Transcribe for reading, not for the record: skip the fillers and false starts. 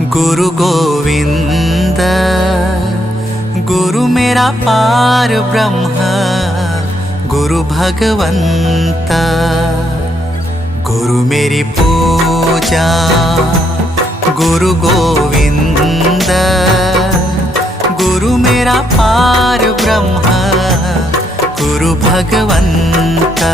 गुरु गोविंद गुरु मेरा पार ब्रह्म, गुरु भगवंत गुरु मेरी पूजा। गुरु गोविंद गुरु मेरा पार ब्रह्म, गुरु भगवंत।